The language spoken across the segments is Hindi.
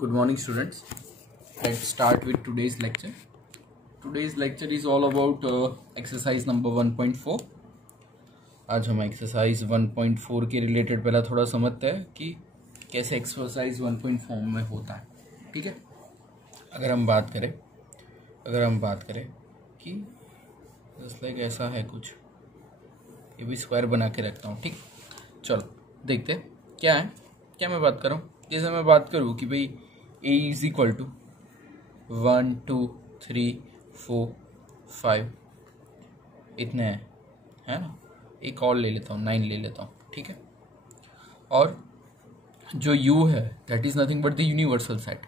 Good morning, students. Let's start with today's lecture. Today's lecture is all about exercise number 1.4. आज हम एक्सरसाइज 1.4 के रिलेटेड पहला थोड़ा समझते हैं कि कैसे एक्सरसाइज 1.4 में होता है. ठीक है. अगर हम बात करें कि जस्ट लाइक ऐसा है कुछ, ये भी स्क्वायर बना के रखता हूँ. ठीक, चलो देखते हैं क्या है, क्या मैं बात कर रहा हूँ. जैसे मैं बात करूँ कि भाई a इज इक्वल टू 1 2 3 4 5 इतने हैं, है ना. एक और ले लेता हूँ, 9 ले लेता हूँ. ठीक है. और जो u है that is nothing but the universal set.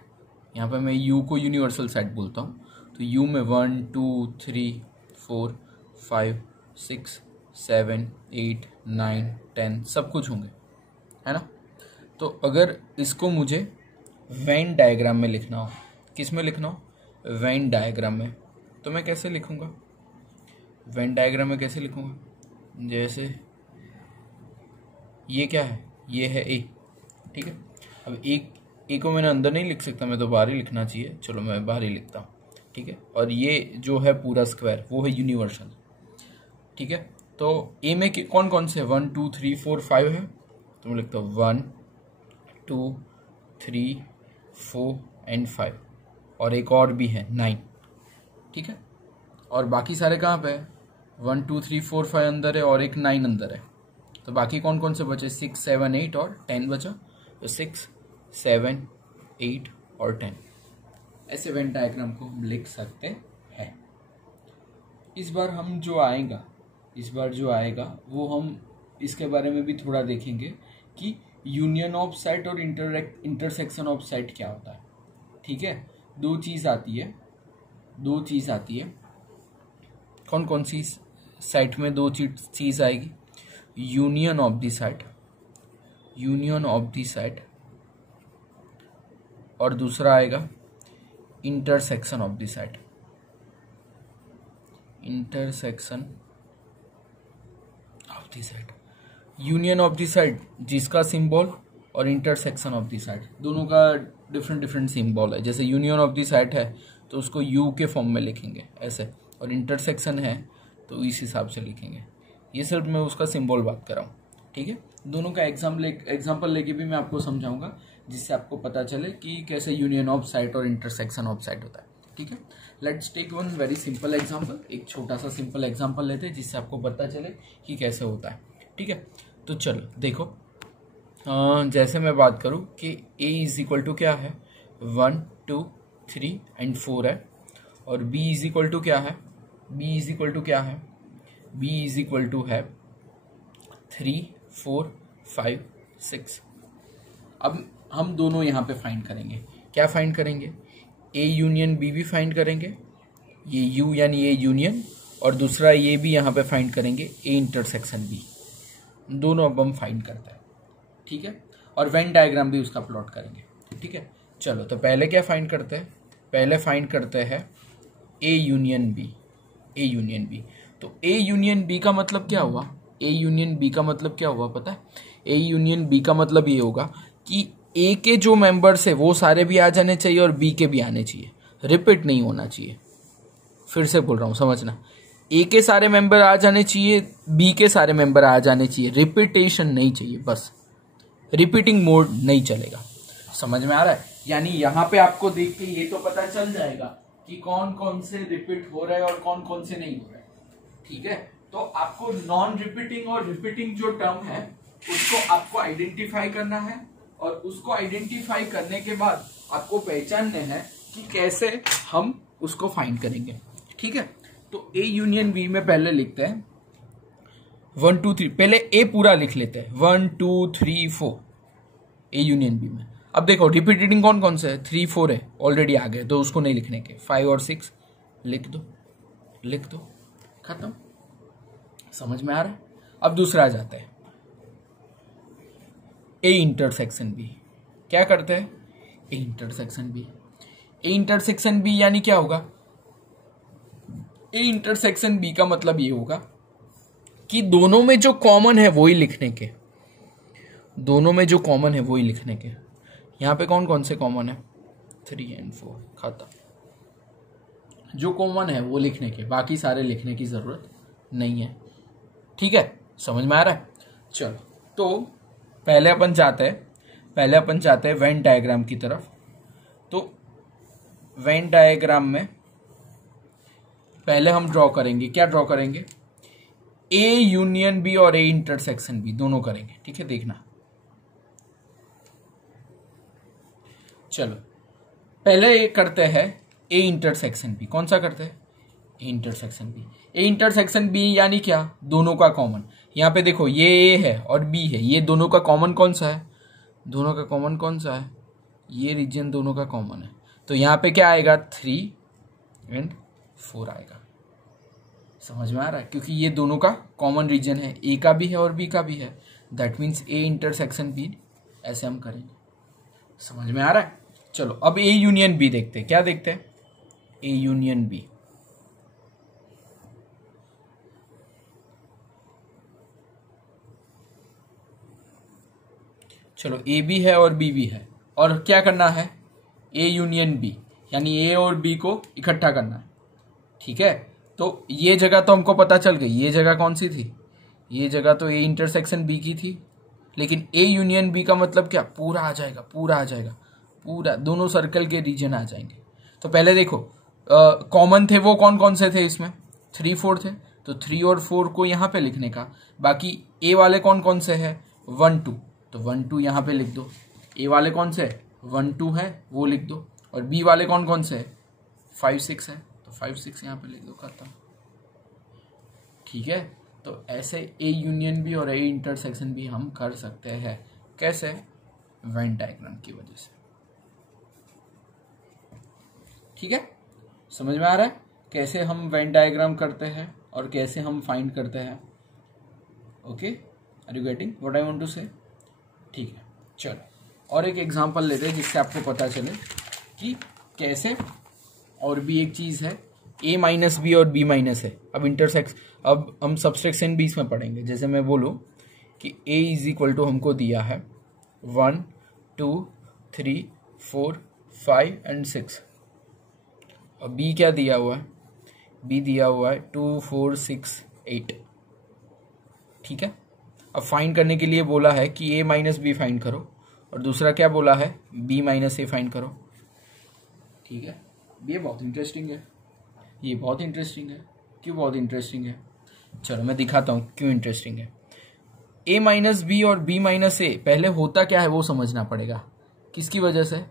यहाँ पे मैं u को यूनिवर्सल सेट बोलता हूँ. तो u में 1 2 3 4 5 6 7 8 9 10 सब कुछ होंगे, है ना. तो अगर इसको मुझे वेन डायग्राम में लिखना हो, किस में लिखना हो, वेन डायग्राम में, तो मैं कैसे लिखूँगा, वेन डायग्राम में कैसे लिखूँगा. जैसे ये क्या है, ये है ए. ठीक है. अब ए को मैंने अंदर नहीं लिख सकता, मैं तो बाहर ही लिखना चाहिए. चलो मैं बाहर ही लिखता हूँ. ठीक है. और ये जो है पूरा स्क्वायर वो है यूनिवर्सल. ठीक है. तो ए में कौन कौन से 1 2 3 4 5 है, तो मैं लिखता हूँ 1 2 3 4 एंड 5 और एक और भी है 9. ठीक है. और बाकी सारे कहाँ पे है, 1 2 3 4 5 अंदर है और एक 9 अंदर है. तो बाकी कौन कौन से बचे, 6 7 8 और 10 बचा. तो 6 7 8 और 10 ऐसे वेन डायग्राम को हम लिख सकते हैं. इस बार जो आएगा वो हम इसके बारे में भी थोड़ा देखेंगे कि यूनियन ऑफ सेट और इंटरसेक्शन ऑफ सेट क्या होता है. ठीक है. दो चीज़ आती है. कौन कौन सी सेट में दो चीज़ आएगी, यूनियन ऑफ द सेट और दूसरा आएगा intersection of the set. Union of the set जिसका सिंबल और इंटरसेक्शन ऑफ द सेट दोनों का डिफरेंट सिंबल है. जैसे यूनियन ऑफ द सेट है तो उसको यू के फॉर्म में लिखेंगे ऐसे, और इंटरसेक्शन है तो इस हिसाब से लिखेंगे. ये सिर्फ मैं उसका सिंबल बात कर रहा हूँ. ठीक है. दोनों का एग्जाम्पल लेके भी मैं आपको समझाऊंगा, जिससे आपको पता चले कि कैसे यूनियन ऑफ सेट और इंटरसेक्शन ऑफ सेट होता है. ठीक है. Let's take one very simple example. एक छोटा सा सिंपल एग्जाम्पल लेते हैं जिससे आपको पता चले कि कैसे होता है. ठीक है. तो चलो देखो, जैसे मैं बात करूं कि a इज इक्वल टू क्या है, 1 2 3 एंड 4 है. और b इज इक्वल टू क्या है, b इज इक्वल टू है 3 4 5 6. अब हम दोनों यहाँ पे फाइंड करेंगे. क्या फाइंड करेंगे, a यूनियन b भी फाइंड करेंगे. ये u यानी a यूनियन, और दूसरा ये भी यहाँ पे फाइंड करेंगे a इंटरसेक्शन b. दोनों अब हम फाइंड करते हैं. ठीक है. और वेन डायग्राम भी उसका प्लॉट करेंगे. ठीक है. चलो तो पहले क्या फाइंड करते हैं, पहले फाइंड करते हैं a यूनियन b. तो a यूनियन b का मतलब क्या हुआ, a यूनियन b का मतलब क्या हुआ पता है. a यूनियन b का मतलब ये होगा कि a के जो मेंबर्स है वो सारे भी आ जाने चाहिए और b के भी आने चाहिए. रिपीट नहीं होना चाहिए. फिर से बोल रहा हूँ, समझना. A के सारे मेंबर आ जाने चाहिए, B के सारे मेंबर आ जाने चाहिए. रिपीटेशन नहीं चाहिए, बस रिपीटिंग मोड नहीं चलेगा. समझ में आ रहा है. यानी यहाँ पे आपको देख के ये तो पता चल जाएगा कि कौन कौन से रिपीट हो रहे हैं और कौन कौन से नहीं हो रहे. ठीक है. तो आपको नॉन रिपीटिंग और रिपीटिंग जो टर्म है उसको आपको आइडेंटिफाई करना है, और उसको आइडेंटिफाई करने के बाद आपको पहचानना है कि कैसे हम उसको फाइंड करेंगे. ठीक है. तो a यूनियन b में पहले लिखते हैं 1 2 3. पहले a पूरा लिख लेते हैं 1 2 3 4 a यूनियन b में. अब देखो रिपीटिंग कौन कौन से है, 3 4 है, ऑलरेडी आ गए तो उसको नहीं लिखने के. 5 और 6 लिख दो, खत्म. समझ में आ रहा है. अब दूसरा आ जाता है a इंटरसेक्शन b. क्या करते हैं, a इंटरसेक्शन b यानी क्या होगा, ए इंटरसेक्शन बी का मतलब ये होगा कि दोनों में जो कॉमन है वही लिखने के. यहाँ पे कौन कौन से कॉमन है, 3 and 4 खत्म। जो कॉमन है वो लिखने के, बाकी सारे लिखने की जरूरत नहीं है। ठीक है, समझ में आ रहा है? चलो, तो पहले अपन चाहते हैं वेन डायग्राम की तरफ। तो वेन डायग्राम में पहले हम ड्रॉ करेंगे, क्या ड्रॉ करेंगे? ए यूनियन बी और ए इंटरसेक्शन बी दोनों करेंगे। ठीक है, देखना। चलो पहले ये करते हैं ए इंटरसेक्शन बी। कौन सा करते हैं? A intersection B. A intersection B यानी क्या? दोनों का कॉमन। यहाँ पे देखो, ये ए है और बी है, ये दोनों का कॉमन कौन सा है? दोनों का कॉमन कौन सा है? ये रीजन दोनों का कॉमन है। तो यहाँ पे क्या आएगा? 3 and 4 आएगा। समझ में आ रहा है? क्योंकि ये दोनों का कॉमन रीजन है, ए का भी है और बी का भी है। That means A intersection B, ऐसे हम करेंगे। समझ में आ रहा है? चलो अब ए यूनियन बी देखते हैं। क्या देखते हैं? A union B. चलो ए भी है और बी भी है, और क्या करना है? ए यूनियन बी, यानी ए और बी को इकट्ठा करना है। ठीक है, तो ये जगह तो हमको पता चल गई। ये जगह कौन सी थी? ये जगह तो ए इंटरसेक्शन बी की थी। लेकिन ए यूनियन बी का मतलब क्या? पूरा आ जाएगा, पूरा आ जाएगा, पूरा दोनों सर्कल के रीजन आ जाएंगे। तो पहले देखो, कॉमन थे वो कौन कौन से थे इसमें? 3 4 थे, तो 3 और 4 को यहाँ पे लिखने का। बाकी ए वाले कौन कौन से है? 1 2, तो 1 2 यहाँ पे लिख दो। ए वाले कौन से? 1 2 है, वो लिख दो। और बी वाले कौन कौन से? 5 6 है, तो 5 6 यहाँ पे लिख दो, खत्म। ठीक है, तो ऐसे ए यूनियन बी और ए इंटरसेक्शन भी हम कर सकते हैं। कैसे? वेन डायग्राम की वजह से। ठीक है, समझ में आ रहा है कैसे हम वेन डायग्राम करते हैं और कैसे हम फाइंड करते हैं? Okay, are you getting what I want to say? ठीक है, चलो और एक एग्जांपल लेते हैं जिससे आपको पता चले कि कैसे। और भी एक चीज़ है, a माइनस बी और b माइनस है। अब हम सब्सट्रैक्शन भी इसमें पढ़ेंगे। जैसे मैं बोलूँ कि a इज इक्वल टू हमको दिया है 1 2 3 4 5 and 6, और b क्या दिया हुआ है? b दिया हुआ है 2 4 6 8। ठीक है, अब फाइंड करने के लिए बोला है कि a माइनस बी फाइंड करो, और दूसरा क्या बोला है? b माइनस ए फाइंड करो। ठीक है, ये बहुत इंटरेस्टिंग है, ये बहुत इंटरेस्टिंग है। क्यों बहुत इंटरेस्टिंग है? चलो मैं दिखाता हूँ क्यों इंटरेस्टिंग है। a माइनस बी और b माइनस ए, पहले होता क्या है वो समझना पड़ेगा। किसकी वजह से?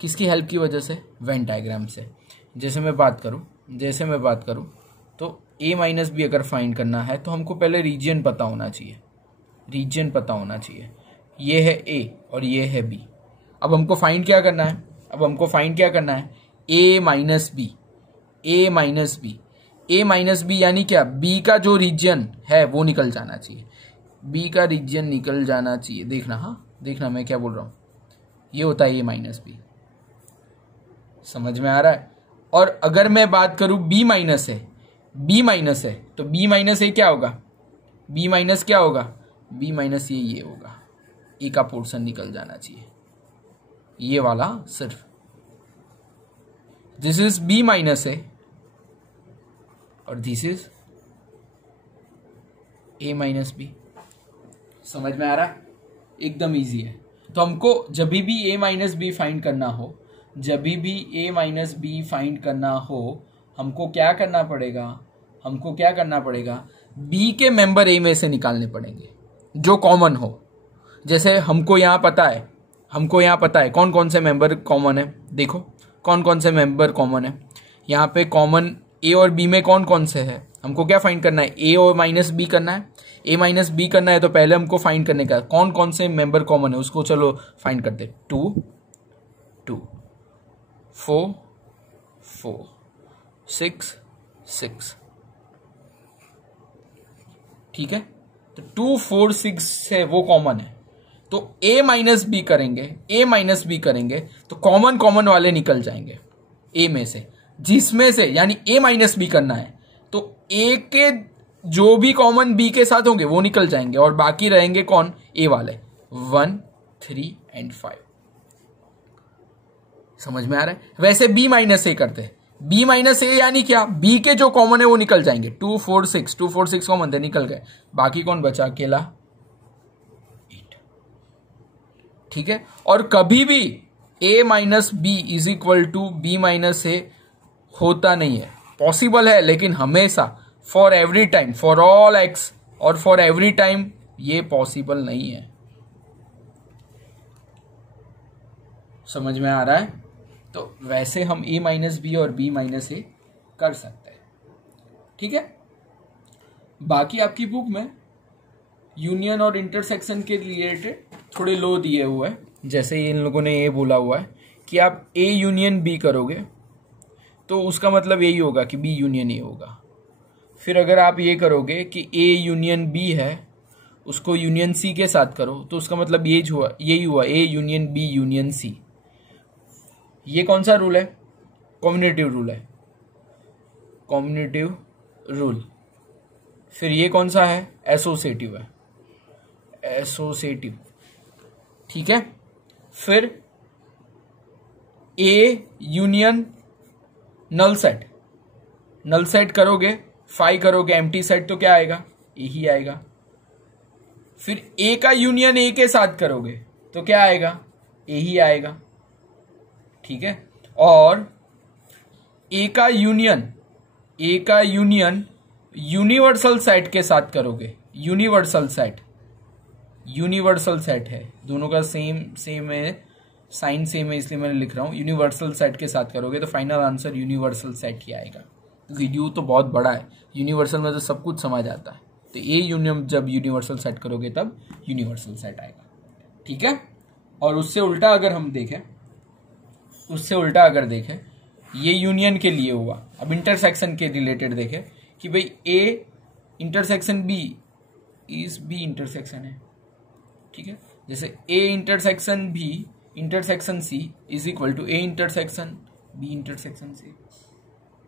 किसकी हेल्प की वजह से? वेन डायग्राम से। जैसे मैं बात करूँ तो a माइनस बी अगर फाइंड करना है तो हमको पहले रीजन पता होना चाहिए। रीजन पता होना चाहिए। ये है a और ये है b। अब हमको फाइंड क्या करना है? a minus B. a minus B, a minus B यानी क्या? b का जो रीजन है वो निकल जाना चाहिए। b का रीजन निकल जाना चाहिए। देखना, हाँ देखना मैं क्या बोल रहा हूँ। ये होता है a माइनस बी। समझ में आ रहा है? और अगर मैं बात करूँ b माइनस है, तो b माइनस ए क्या होगा? b माइनस क्या होगा? b माइनस ये होगा। a का पोर्शन निकल जाना चाहिए, ये वाला सिर्फ। This is b minus A और this is a minus B. समझ में आ रहा है? एकदम इजी है। तो हमको जब भी a माइनस बी फाइंड करना हो, हमको क्या करना पड़ेगा? b के मेंबर a में से निकालने पड़ेंगे जो कॉमन हो। जैसे हमको यहाँ पता है कौन कौन से मेंबर कॉमन है। देखो कौन कौन से मेंबर कॉमन है। यहाँ पे कॉमन a और b में कौन कौन से है? हमको क्या फाइंड करना है? a और माइनस बी करना है। a माइनस बी करना है तो पहले हमको फाइंड करने का कौन कौन से मेंबर कॉमन है उसको चलो फाइंड करते। 2 2 4 4 6 6। ठीक है, तो 2 4 6 है वो कॉमन है। तो a माइनस बी करेंगे तो कॉमन वाले निकल जाएंगे a में से, जिसमें से यानी a माइनस बी करना है तो a के जो भी कॉमन b के साथ होंगे वो निकल जाएंगे, और बाकी रहेंगे कौन? a वाले 1 3 and 5। समझ में आ रहा है। वैसे b माइनस ए करते हैं, b माइनस ए यानी क्या, b के जो कॉमन है वो निकल जाएंगे, 2 4 6 कॉमन थे, निकल गए, बाकी कौन बचा, अकेला 8। ठीक है, और कभी भी a minus B is equal to B minus A होता नहीं है, पॉसिबल है लेकिन हमेशा, for every time, for all X और फॉर एवरी टाइम ये पॉसिबल नहीं है। समझ में आ रहा है। तो वैसे हम a माइनस बी और b माइनस ए कर सकते हैं। ठीक है, बाकी आपकी बुक में यूनियन और इंटरसेक्शन के रिलेटेड थोड़े लो दिए हुए हैं, जैसे इन लोगों ने ये बोला हुआ है कि आप a यूनियन b करोगे तो उसका मतलब यही होगा कि b यूनियन a होगा। फिर अगर आप ये करोगे कि a यूनियन b है, उसको यूनियन c के साथ करो तो उसका मतलब यही हुआ a union b union c। ये कौन सा रूल है, कॉम्बिनेटिव रूल है, कॉम्बिनेटिव रूल। फिर ये कौन सा है, एसोसिएटिव है, एसोसिएटिव। ठीक है, फिर a union null set, null set करोगे, फाई करोगे, एम्प्टी सेट तो क्या आएगा, ए ही आएगा। फिर ए का यूनियन ए के साथ करोगे तो क्या आएगा, ए ही आएगा। ठीक है, और ए का यूनियन यूनिवर्सल सेट के साथ करोगे, यूनिवर्सल सेट है, दोनों का सेम है, साइन सेम है इसलिए मैंने लिख रहा हूं, यूनिवर्सल सेट के साथ करोगे तो फाइनल आंसर यूनिवर्सल सेट ही आएगा। वीडियो तो बहुत बड़ा है, यूनिवर्सल में तो सब कुछ समझ आता है, तो ए यूनियन जब यूनिवर्सल सेट करोगे तब यूनिवर्सल सेट आएगा। ठीक है, और उससे उल्टा अगर हम देखें, ये यूनियन के लिए हुआ। अब इंटरसेक्शन के रिलेटेड देखें कि भाई A intersection B is B intersection है। ठीक है, जैसे A intersection B intersection C is equal to A intersection B intersection C.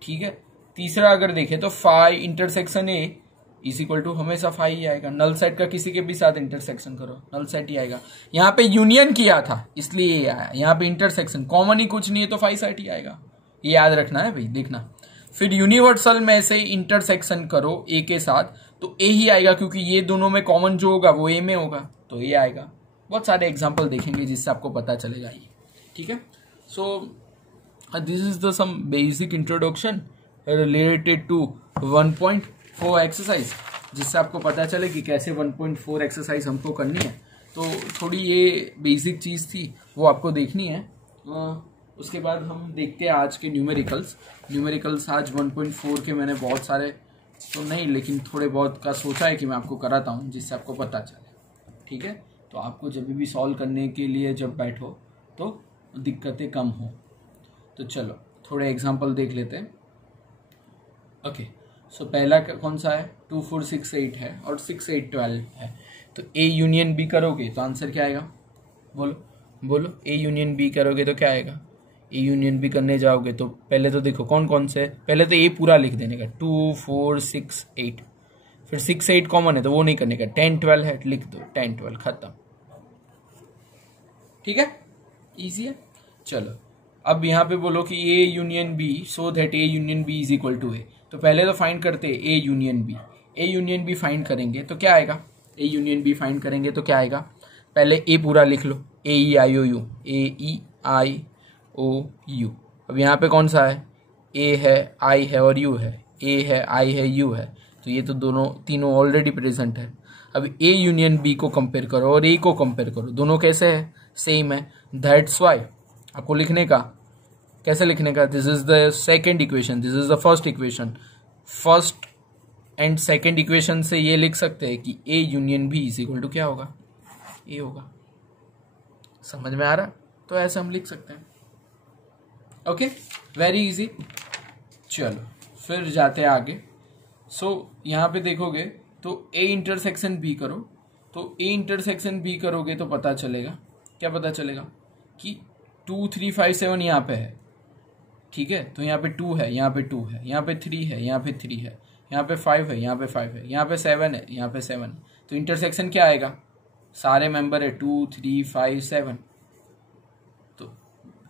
ठीक है, तीसरा अगर देखें तो phi intersection A is equal to हमेशा फाई ही आएगा, नल सेट का किसी के भी साथ इंटरसेक्शन करो नल सेट ही आएगा। यहाँ पे यूनियन किया था इसलिए ये आया, यहाँ पे इंटरसेक्शन कॉमन ही कुछ नहीं है तो फाई सेट ही आएगा, ये याद रखना है भाई, देखना। फिर यूनिवर्सल में से इंटरसेक्शन करो ए के साथ तो ए ही आएगा, क्योंकि ये दोनों में कॉमन जो होगा वो ए में होगा तो ए आएगा। बहुत सारे एग्जाम्पल देखेंगे जिससे आपको पता चलेगा ये। ठीक है, so this is the some basic introduction related to 1.4 exercise, जिससे आपको पता चले कि कैसे 1.4 एक्सरसाइज हमको करनी है। तो थोड़ी ये बेसिक चीज़ थी वो आपको देखनी है। उसके बाद हम देखते हैं आज के न्यूमेरिकल्स आज 1.4 के मैंने बहुत सारे तो नहीं लेकिन थोड़े बहुत का सोचा है कि मैं आपको कराता हूँ जिससे आपको पता चले। ठीक है, तो आपको जब भी सॉल्व करने के लिए जब बैठो तो दिक्कतें कम हो। तो चलो थोड़े एग्जांपल देख लेते हैं। ओके, सो पहला कौन सा है, 2 4 6 8 है और 6 8 12 है। तो ए यूनियन बी करोगे तो आंसर क्या आएगा, बोलो ए यूनियन बी करोगे तो क्या आएगा। ए यूनियन बी करने जाओगे तो पहले तो देखो कौन कौन से, पहले तो ए पूरा लिख देने का, 2 4 6 8, फिर 6 8 कॉमन है तो वो नहीं करने का, 10 12 है लिख दो, 10 12 खत्म। ठीक है, इजी है। चलो अब यहाँ पे बोलो कि A union B so that A union B is equal to A, तो पहले तो फाइंड करते हैं A union B. A union B find करेंगे तो क्या आएगा, ए यूनियन बी फाइंड करेंगे तो क्या आएगा, पहले ए पूरा लिख लो, ए ई आई ओ you, A E I O you. अब यहाँ पे कौन सा है, ए है, आई है और यू है, ए है, आई है, यू है, तो ये तो तीनों ऑलरेडी प्रेजेंट है। अब ए यूनियन बी को कंपेयर करो और ए को कंपेयर करो, दोनों कैसे है, सेम है। दैट्स वाई आपको लिखने का, कैसे लिखने का, this is the second equation, this is the first equation, first and second equation से ये लिख सकते हैं कि A union B is equal to क्या होगा, ए होगा। समझ में आ रहा, तो ऐसे हम लिख सकते हैं। Okay, very easy. चलो फिर जाते हैं आगे। सो यहाँ पे देखोगे तो ए इंटरसेक्शन बी करो, तो ए इंटरसेक्शन बी करोगे तो पता चलेगा, क्या पता चलेगा कि 2 3 5 7 यहाँ पे है। ठीक है, तो यहाँ पे 2 है, यहाँ पे 2 है, यहाँ पे 3 है, यहाँ पे 3 है, यहाँ पे 5 है, यहाँ पे 5 है, यहाँ पे 7 है, यहाँ पे 7 है, तो इंटरसेक्शन क्या आएगा, सारे मेंबर है 2 3 5 7, तो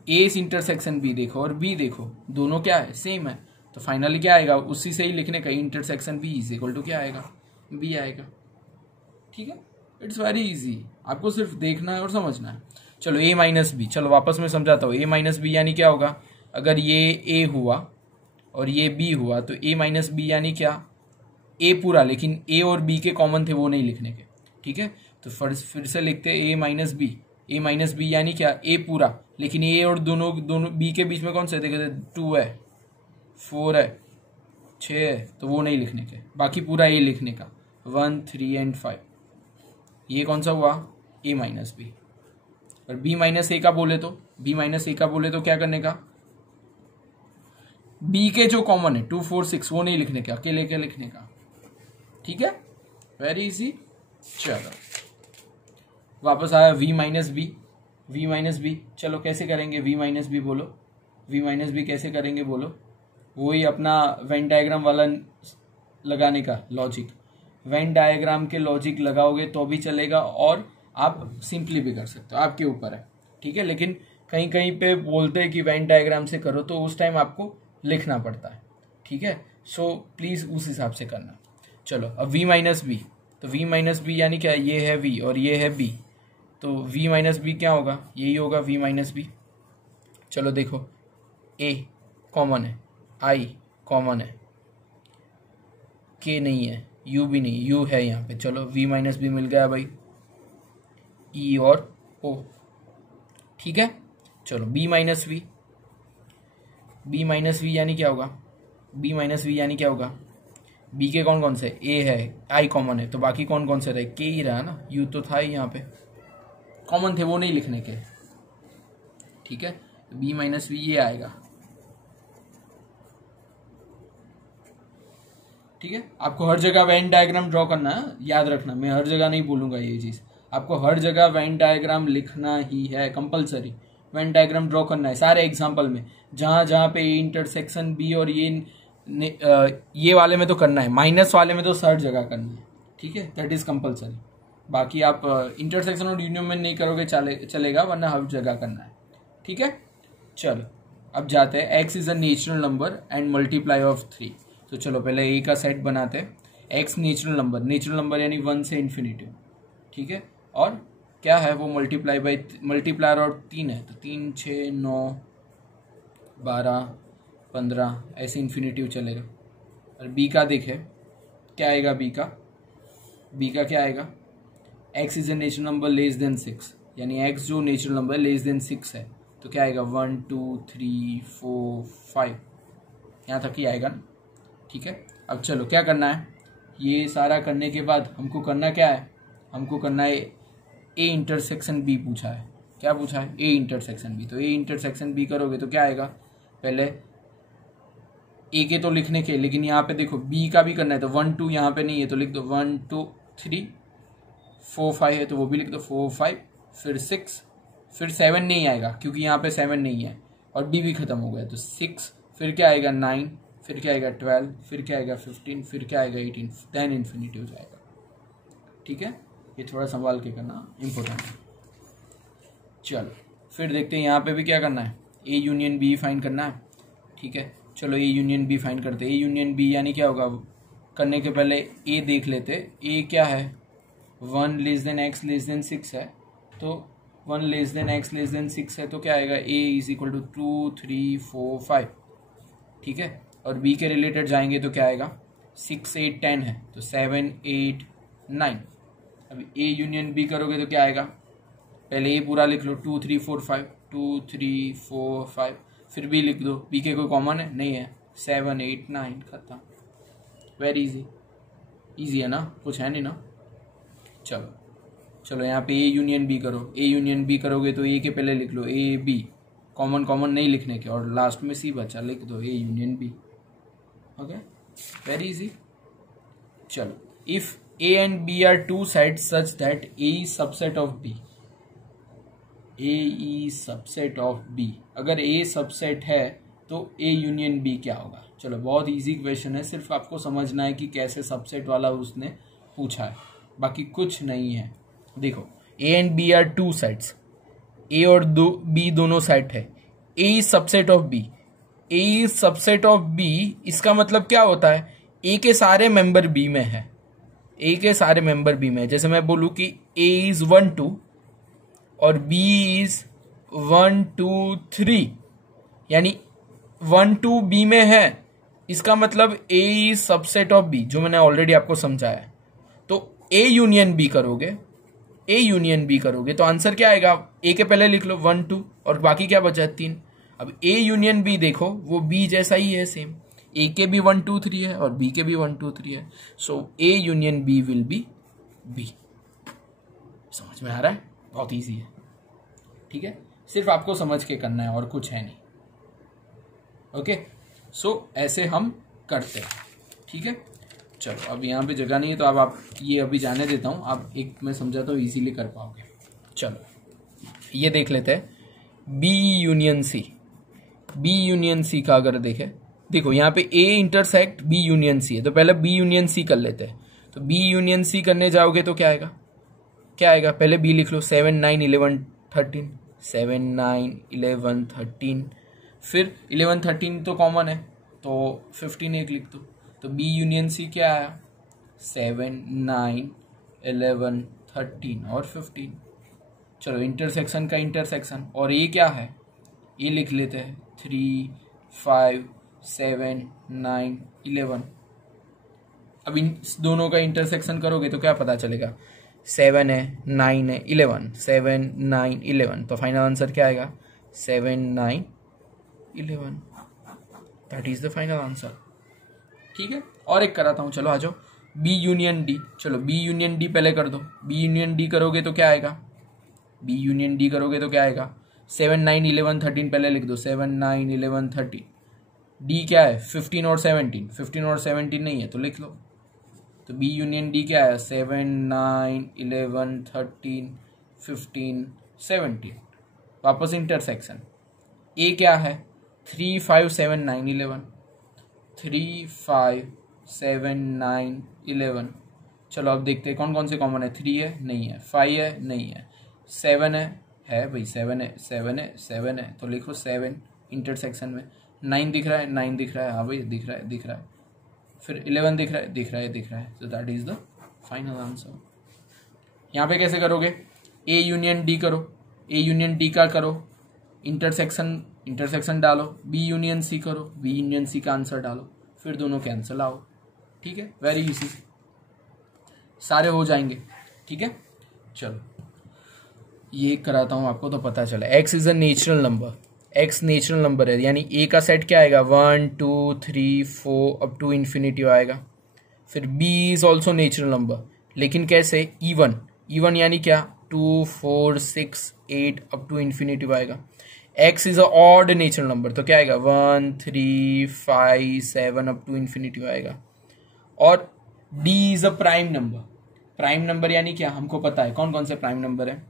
ए इंटरसेक्शन बी देखो और बी देखो, दोनों क्या है, सेम है, तो फाइनली क्या आएगा, उसी से ही लिखने का, intersection B is equal to क्या आएगा, बी आएगा। ठीक है, इट्स वेरी इजी, आपको सिर्फ देखना है और समझना है। चलो ए माइनस बी, चलो वापस मैं समझाता हूँ। ए माइनस बी यानी क्या होगा, अगर ये ए हुआ और ये बी हुआ तो ए माइनस बी यानी क्या, ए पूरा, लेकिन ए और बी के कॉमन थे वो नहीं लिखने के। ठीक है, तो फिर से लिखते ए माइनस बी। ए माइनस बी यानी क्या, ए पूरा, लेकिन ए और दोनों बी के बीच में कौन से देखे थे, 2 है, 4 है, 6 है, तो वो नहीं लिखने के, बाकी पूरा ए लिखने का, 1, 3 एंड 5। ये कौन सा हुआ, ए माइनस बी। और बी माइनस ए का बोले तो, बी माइनस ए का बोले तो क्या करने का, बी के जो कॉमन है 2, 4, 6 वो नहीं लिखने का, अकेले के लिखने का। ठीक है, वेरी इजी। चलो वापस आया V minus B, V minus B, चलो कैसे करेंगे वी माइनस बी, बोलो वी माइनस बी कैसे करेंगे, बोलो। वही अपना वेन डायग्राम वाला लगाने का लॉजिक, वेन डायग्राम के लॉजिक लगाओगे तो भी चलेगा, और आप सिंपली भी कर सकते हो, आपके ऊपर है। ठीक है, लेकिन कहीं कहीं पे बोलते हैं कि वेन डायग्राम से करो, तो उस टाइम आपको लिखना पड़ता है। ठीक है, सो प्लीज उस हिसाब से करना। चलो अब वी माइनस बी, तो वी माइनस बी यानी क्या, ये है वी और ये है बी, तो वी माइनस बी क्या होगा, यही होगा वी माइनस बी। चलो देखो, ए कॉमन है, आई कॉमन है, के नहीं है, यू भी नहीं, यू है यहाँ पे। चलो वी माइनस बी मिल गया भाई, ई और ओ। ठीक है, चलो B minus V, B minus V यानी क्या होगा, बी माइनस वी यानी क्या होगा, बी के कौन कौन से, ए है, आई कॉमन है, तो बाकी कौन कौन से रहे, के ही रहा ना, यू तो था ही यहाँ पे, कॉमन थे वो नहीं लिखने के। ठीक है, बी माइनस वी ये आएगा। ठीक है, आपको हर जगह वेन डायग्राम ड्रॉ करना है, याद रखना, मैं हर जगह नहीं बोलूंगा ये चीज, आपको हर जगह वेन डायग्राम लिखना ही है, कंपलसरी वेन डायग्राम ड्रॉ करना है सारे एग्जाम्पल में, जहां जहां पे इंटरसेक्शन बी और ये वाले में तो करना है, माइनस वाले में तो हर जगह करना है। ठीक है, दैट इज कंपलसरी। बाकी आप इंटरसेक्शन और यूनियन में नहीं करोगे चलेगा, वरना हर जगह करना है। ठीक है, चलो अब जाते हैं, x is a natural number and multiply of 3। तो चलो पहले ए का सेट बनाते हैं। एक्स नेचुरल नंबर यानी 1 से इन्फिनिटी। ठीक है, और क्या है वो, मल्टीप्लाई बाई मल्टीप्लायर और 3 है, तो 3, 6, 9, 12, 15 ऐसे इन्फिनिटिव चलेगा। और बी का देखे क्या आएगा, बी का क्या आएगा, x is a natural number less than 6, यानी एक्स जो नेचुरल नंबर लेस देन 6 है, तो क्या आएगा 1, 2, 3, 4, 5, यहाँ तक ही आएगा ना। ठीक है, अब चलो क्या करना है, ये सारा करने के बाद हमको करना क्या है, हमको करना है ए इंटरसेक्शन बी पूछा है। क्या पूछा है, ए इंटरसेक्शन बी, तो ए इंटरसेक्शन बी करोगे तो क्या आएगा, पहले ए के तो लिखने के, लेकिन यहाँ पे देखो बी का भी करना है, तो 1, 2 यहाँ पे नहीं है तो लिख दो 1, 2, 3, 4, 5 है तो वो भी लिख दो 4, 5, फिर 6, फिर 7 नहीं आएगा क्योंकि यहाँ पे 7 नहीं है, और बी भी खत्म हो गया, तो 6, फिर क्या आएगा 9, फिर क्या आएगा 12, फिर क्या आएगा 15, फिर क्या आएगा 18, देन इन्फिनिटी हो जाएगा। ठीक है, ये थोड़ा संभाल के करना, इंपॉर्टेंट है। चलो फिर देखते हैं यहाँ पे भी क्या करना है, ए यूनियन बी फाइंड करना है। ठीक है, चलो ए यूनियन बी फाइंड करते हैं। ए यूनियन बी यानी क्या होगा, करने के पहले ए देख लेते, ए क्या है, 1 less than x less than 6 है, तो 1 less than x less than 6 है, तो क्या आएगा, ए इज इक्वल टू 2, 3, 4, 5। ठीक है, और बी के रिलेटेड जाएंगे तो क्या आएगा, 6, 8, 10 है, तो 7, 8, 9। अभी ए यूनियन बी करोगे तो क्या आएगा, पहले ए पूरा लिख लो, 2, 3, 4, 5, 2, 3, 4, 5, फिर बी लिख दो, बी के कोई कॉमन है नहीं है, 7, 8, 9 खत्म। वेरी इजी है ना, कुछ है नहीं ना। चलो यहाँ पे ए यूनियन बी करो, ए यूनियन बी करोगे तो ए के पहले लिख लो ए बी, कॉमन नहीं लिखने के, और लास्ट में सी बचा, लिख दो A union B. Okay, very easy. चलो, if A and B are two sides such that A is subset of B, A is subset of B, अगर ए सबसेट है तो ए यूनियन बी क्या होगा। चलो बहुत इजी क्वेश्चन है, सिर्फ आपको समझना है कि कैसे सबसेट वाला उसने पूछा है, बाकी कुछ नहीं है। देखो A and B are two sides, A और बी दोनों साइड है, A is subset of B, A is subset of B, इसका मतलब क्या होता है, ए के सारे मेंबर बी में है, ए के सारे मेंबर बी में है। जैसे मैं बोलूं कि ए इज 1 2 और बी इज 1 2 3, यानी 1 2 बी में है, इसका मतलब ए इज सबसेट ऑफ बी, जो मैंने ऑलरेडी आपको समझाया। तो ए यूनियन बी करोगे, ए यूनियन बी करोगे तो आंसर क्या आएगा, ए के पहले लिख लो 1 2 और बाकी क्या बचा है 3। अब ए यूनियन बी देखो, वो बी जैसा ही है सेम, ए के भी 1 2 3 है और बी के भी 1 2 3 है, so A union B will be B. समझ में आ रहा है, बहुत इजी है, ठीक है, सिर्फ आपको समझ के करना है और कुछ है नहीं। ओके, सो ऐसे हम करते हैं, ठीक है। चलो अब यहाँ पे जगह नहीं है तो अब आप ये अभी जाने देता हूँ, आप एक मैं समझाता हूँ, इजीली कर पाओगे। चलो ये देख लेते हैं B union C, B union C का अगर देखें, देखो यहाँ पे A intersect B union C है, तो पहले बी यूनियन सी कर लेते हैं। तो बी यूनियन सी करने जाओगे तो क्या आएगा, क्या आएगा, पहले बी लिख लो 7 9 11 13, 7 9 11 13, फिर 11 13 तो कॉमन है तो 15 एक लिख दो। तो बी यूनियन सी क्या आया, 7 9 11 13 और 15। चलो इंटरसेक्शन का इंटरसेक्शन, और ये क्या है, ये लिख लेते हैं 3 5 7 9 11। अब इन दोनों का इंटरसेक्शन करोगे तो क्या पता चलेगा, 7 है 9 है 11, 7 9 11, तो फाइनल आंसर क्या आएगा, 7 9 11, that is the final answer. ठीक है, और एक कराता हूँ, चलो आ जाओ, बी यूनियन डी। चलो बी यूनियन डी पहले कर दो, बी यूनियन डी करोगे तो क्या आएगा, बी यूनियन डी करोगे तो क्या आएगा, 7 9 11 13 पहले लिख दो, 7 9 11 13। डी क्या है, 15 और 17, 15 और 17 नहीं है तो लिख लो। तो बी यूनियन डी क्या है, 7 9 11 13 15 17। वापस इंटरसेक्शन, ए क्या है, 3 5 7 9 11, 3 5 7 9 11। चलो अब देखते हैं कौन कौन से कॉमन है, 3 है नहीं है, 5 है नहीं है, 7 है भाई, 7 है 7 है 7 है तो लिखो 7 इंटरसेक्शन में। 9 दिख रहा है, 9 दिख रहा है, हाँ भाई दिख रहा है दिख रहा है, फिर 11 दिख रहा है दिख रहा है दिख रहा है, तो that is the final answer. यहाँ पे कैसे करोगे, ए यूनियन डी करो, ए यूनियन डी का करो, इंटरसेक्शन डालो, बी यूनियन सी करो, बी यूनियन सी का आंसर डालो, फिर दोनों कैंसिल आओ। ठीक है, वेरी इजी, सारे हो जाएंगे। ठीक है, चलो ये कराता हूं आपको तो पता चला। X is a natural number, x natural number है, यानी ए का सेट क्या आएगा, 1 2 3 4 अप टू इन्फिनिटी आएगा। फिर B is also natural number, लेकिन कैसे, इवन, इवन यानी क्या, 2 4 6 8 अप टू इन्फिनिटी आएगा। X is a odd natural number, तो क्या आएगा, 1 3 5 7 अप टू इन्फिनिटी आएगा। और D is a prime number, prime number यानी क्या, हमको पता है कौन कौन से प्राइम नंबर है,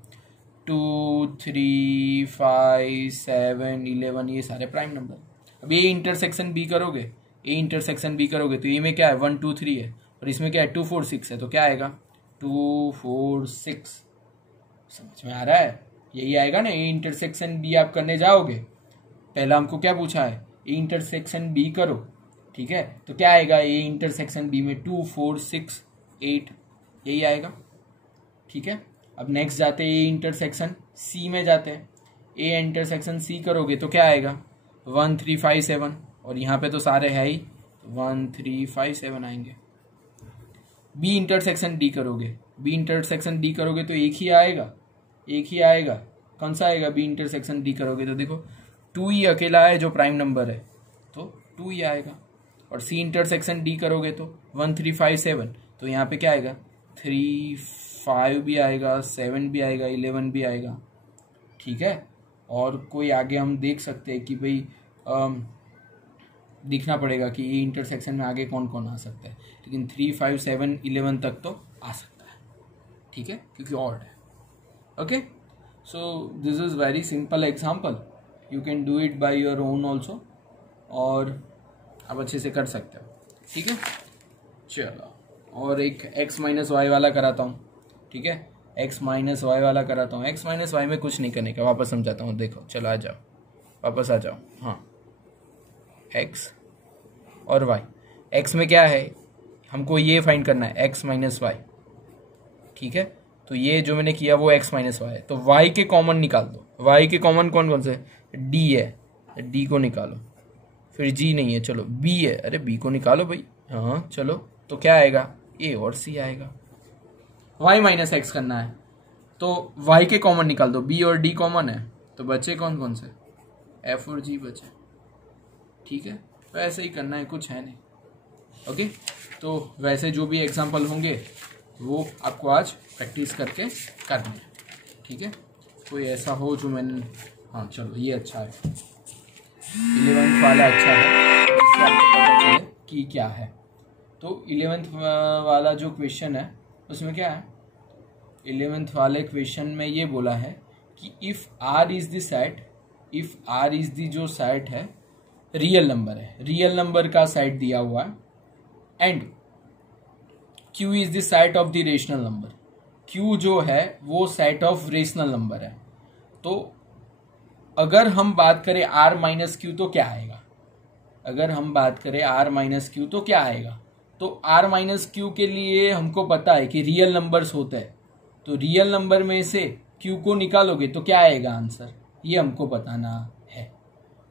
2 3 5 7 11, ये सारे प्राइम नंबर। अब ये इंटरसेक्शन बी करोगे, ए इंटरसेक्शन बी करोगे तो ये में क्या है, 1 2 3 है, और इसमें क्या है, 2 4 6 है, तो क्या आएगा, 2 4 6। समझ में आ रहा है, यही आएगा ना। ए इंटरसेक्शन बी आप करने जाओगे, पहला हमको क्या पूछा है, ए इंटरसेक्शन बी करो, ठीक है, तो क्या आएगा, ए इंटरसेक्शन बी में 2 4 6 8, यही आएगा। ठीक है, अब नेक्स्ट जाते हैं ए इंटरसेक्शन सी में जाते हैं, ए इंटरसेक्शन सी करोगे तो क्या आएगा, 1 3 5 7, और यहाँ पे तो सारे है ही, 1 3 5 7 आएंगे। बी इंटरसेक्शन डी करोगे, बी इंटरसेक्शन डी करोगे तो एक ही आएगा, एक ही आएगा, कौन सा आएगा, बी इंटरसेक्शन डी करोगे तो देखो 2 ही अकेला है जो प्राइम नंबर है, तो 2 ही आएगा। और सी इंटरसेक्शन डी करोगे तो 1 3 5 7, तो यहाँ पे क्या आएगा, 3 5 भी आएगा, 7 भी आएगा, 11 भी आएगा। ठीक है, और कोई आगे हम देख सकते हैं कि भाई दिखना पड़ेगा कि ये इंटरसेक्शन में आगे कौन कौन आ सकता है, लेकिन 3 5 7 11 तक तो आ सकता है। ठीक है, क्योंकि ऑड है। Okay, so this is very simple example, you can do it by your own also, और आप अच्छे से कर सकते हो। ठीक है, चलो और एक x माइनस वाई वाला कराता हूँ। ठीक है, x माइनस वाई वाला कराता हूँ। x माइनस वाई में कुछ नहीं करने का, वापस समझाता हूँ, देखो चलो आ जाओ। वापस आ जाओ। हाँ, एक्स और वाई, एक्स में क्या है, हमको ये फाइंड करना है एक्स माइनस वाई, ठीक है। तो ये जो मैंने किया वो एक्स माइनस वाई है, तो वाई के कॉमन निकाल दो। वाई के कॉमन कौन कौन से, डी है, डी को निकालो, फिर जी नहीं है, चलो बी है, अरे बी को निकालो भाई। हाँ चलो, तो क्या आएगा, ए और सी आएगा। वाई माइनस एक्स करना है तो वाई के कॉमन निकाल दो, बी और डी कॉमन है, तो बचे कौन कौन से, एफ और जी बचे, ठीक है। तो ऐसे ही करना है, कुछ है नहीं। ओके, तो वैसे जो भी एग्जाम्पल होंगे वो आपको आज प्रैक्टिस करके करने हैं, ठीक है। कोई ऐसा हो जो मैंने, हाँ चलो ये अच्छा है, 11th वाला अच्छा है, जिससे आपको पता चले कि क्या है। तो 11th वाला जो क्वेश्चन है उसमें क्या है, 11th वाले क्वेश्चन में ये बोला है कि if R is the set, if R is the जो सेट है रियल नंबर है, रियल नंबर का सेट दिया हुआ है, and Q is the set of the rational number, Q जो है वो सेट ऑफ रेशनल नंबर है। तो अगर हम बात करें R माइनस क्यू तो क्या आएगा, अगर हम बात करें R माइनस क्यू तो क्या आएगा, तो R माइनस क्यू के लिए हमको पता है कि रियल नंबर्स होते हैं, तो रियल नंबर में से Q को निकालोगे तो क्या आएगा आंसर, ये हमको बताना है,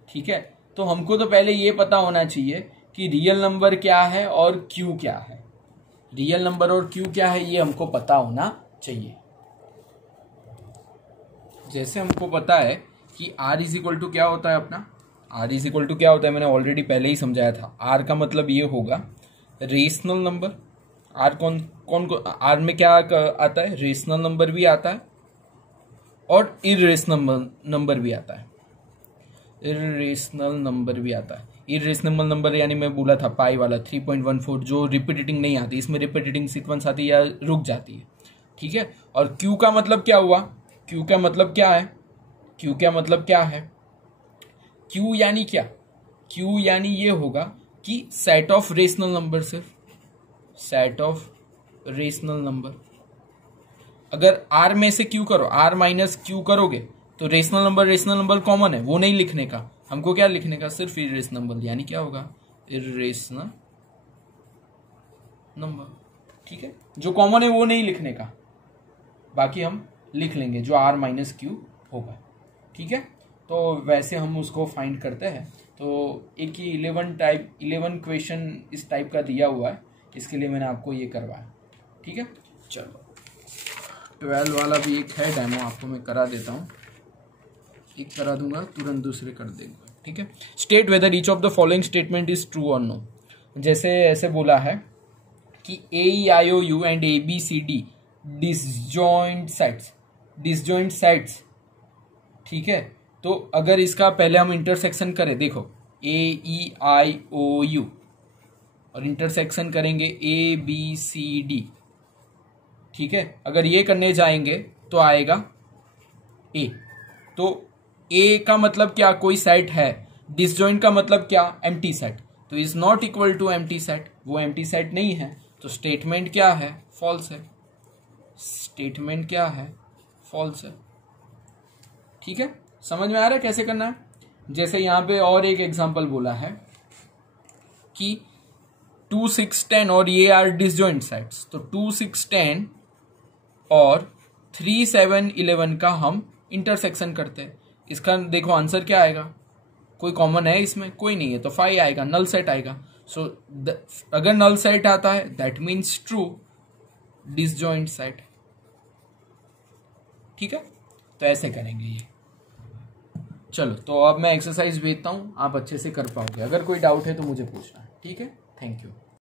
ठीक है। तो हमको तो पहले ये पता होना चाहिए कि रियल नंबर क्या है और Q क्या है, रियल नंबर और Q क्या है ये हमको पता होना चाहिए। जैसे हमको पता है कि R इज इक्वल टू क्या होता है अपना, R इज इक्वल टू क्या होता है, मैंने ऑलरेडी पहले ही समझाया था। R का मतलब ये होगा रेशनल नंबर, R कौन कौन को, R में क्या आता है, रेशनल नंबर भी आता है और इरेशनल नंबर भी आता है, इरेशनल नंबर भी आता है। इरेशनल नंबर यानी मैं बोला था पाई वाला 3.14 जो रिपीटिंग नहीं आती, इसमें रिपीटिंग सीक्वेंस आती है या रुक जाती है, ठीक है। और Q का मतलब क्या हुआ, Q का मतलब क्या है, Q का मतलब क्या है, Q यानी क्या, Q यानी ये होगा कि सेट ऑफ रेशनल नंबर, सिर्फ सेट ऑफ रेशनल नंबर। अगर R में से Q करो, R माइनस Q करोगे तो रेशनल नंबर कॉमन है, वो नहीं लिखने का, हमको क्या लिखने का, सिर्फ इरेशनल नंबर, यानी क्या होगा, इरेशनल नंबर, ठीक है। जो कॉमन है वो नहीं लिखने का, बाकी हम लिख लेंगे जो R माइनस क्यू होगा, ठीक है। तो वैसे हम उसको फाइंड करते हैं। तो एक ही 11 क्वेश्चन इस टाइप का दिया हुआ है, इसके लिए मैंने आपको ये करवाया, ठीक है। चलो 12 वाला भी एक है डेमो, आपको मैं करा देता हूँ, एक करा दूंगा तुरंत दूसरे कर देंगे, ठीक है। State whether each of the following statement is true और नो। जैसे ऐसे बोला है कि AEIOU and ABCD disjoint sets, ठीक है। तो अगर इसका पहले हम इंटरसेक्शन करें, देखो AEIOU और इंटरसेक्शन करेंगे ABCD, ठीक है। अगर ये करने जाएंगे तो आएगा A, तो A का मतलब क्या, कोई सेट है, डिसजॉइंट का मतलब क्या, एम्प्टी सेट, तो is not equal to empty set, वो एम्प्टी सेट नहीं है, तो स्टेटमेंट क्या है, फॉल्स है, स्टेटमेंट क्या है, फॉल्स है, ठीक है। समझ में आ रहा है कैसे करना है। जैसे यहां पे और एक एग्जांपल बोला है कि 2, 6, 10 और ये आर डिसजॉइंट सेट्स, तो 2, 6, 10 और 3, 7, 11 का हम इंटरसेक्शन करते हैं। इसका देखो आंसर क्या आएगा, कोई कॉमन है इसमें, कोई नहीं है, तो 5 आएगा, नल सेट आएगा। सो अगर नल सेट आता है that means true disjoint set, ठीक है। तो ऐसे करेंगे ये। चलो तो अब मैं एक्सरसाइज भेजता हूं, आप अच्छे से कर पाओगे, अगर कोई डाउट है तो मुझे पूछना, ठीक है। Thank you.